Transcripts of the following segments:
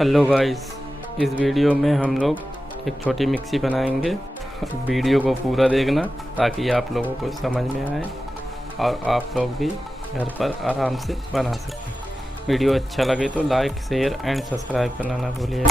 Hello guys, इस वीडियो में हम लोग एक छोटी मिक्सी बनाएंगे। वीडियो को पूरा देखना ताकि आप लोगों को समझ में आए और आप लोग भी घर पर आराम से बना सकें। वीडियो अच्छा लगे तो लाइक, शेयर एंड सब्सक्राइब करना ना भूलिए।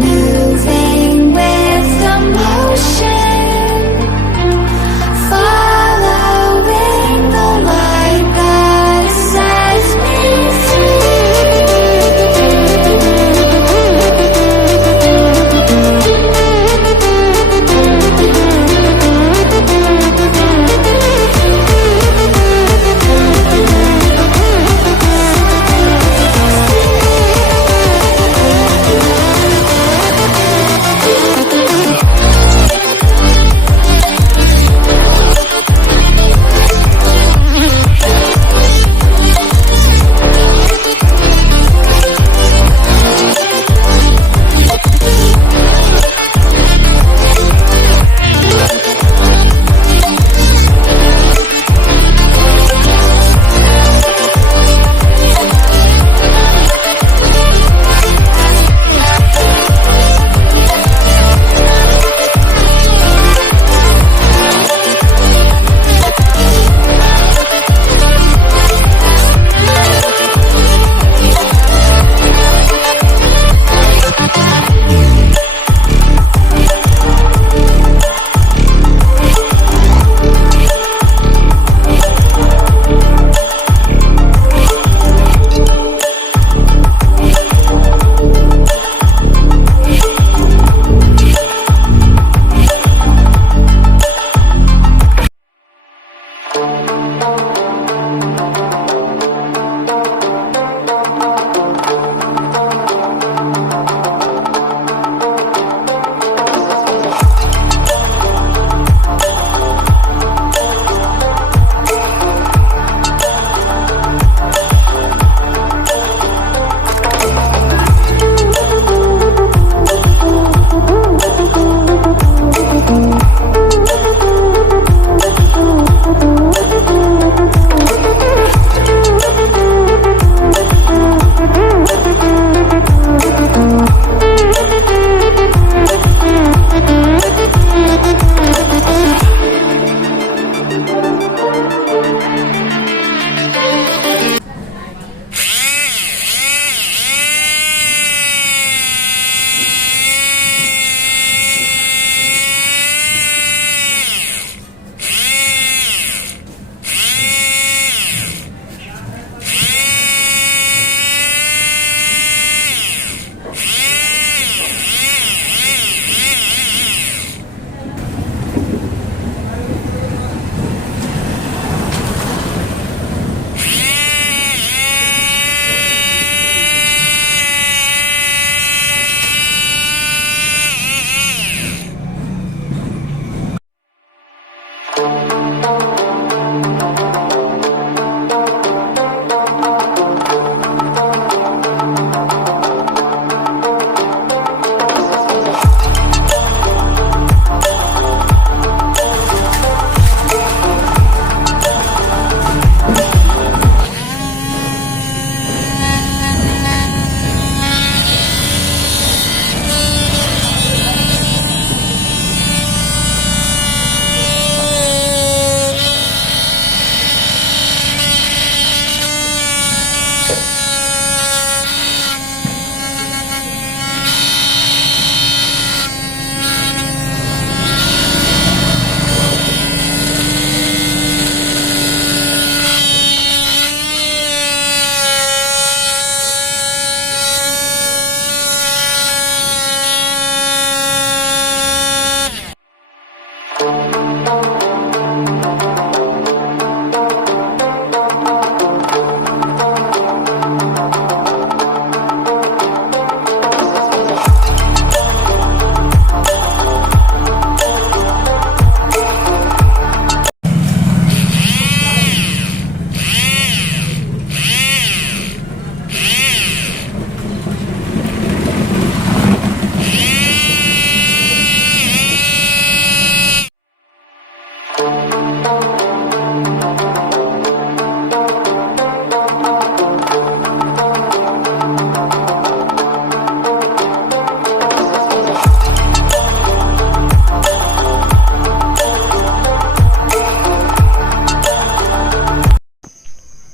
Moving with emotion, follow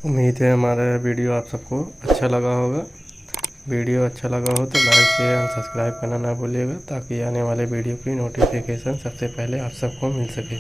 उम्मीद है हमारा वीडियो आप सबको अच्छा लगा होगा। वीडियो अच्छा लगा हो तो लाइक शेयर एंड सब्सक्राइब करना ना भूलिएगा, ताकि आने वाले वीडियो की नोटिफिकेशन सबसे पहले आप सबको मिल सके।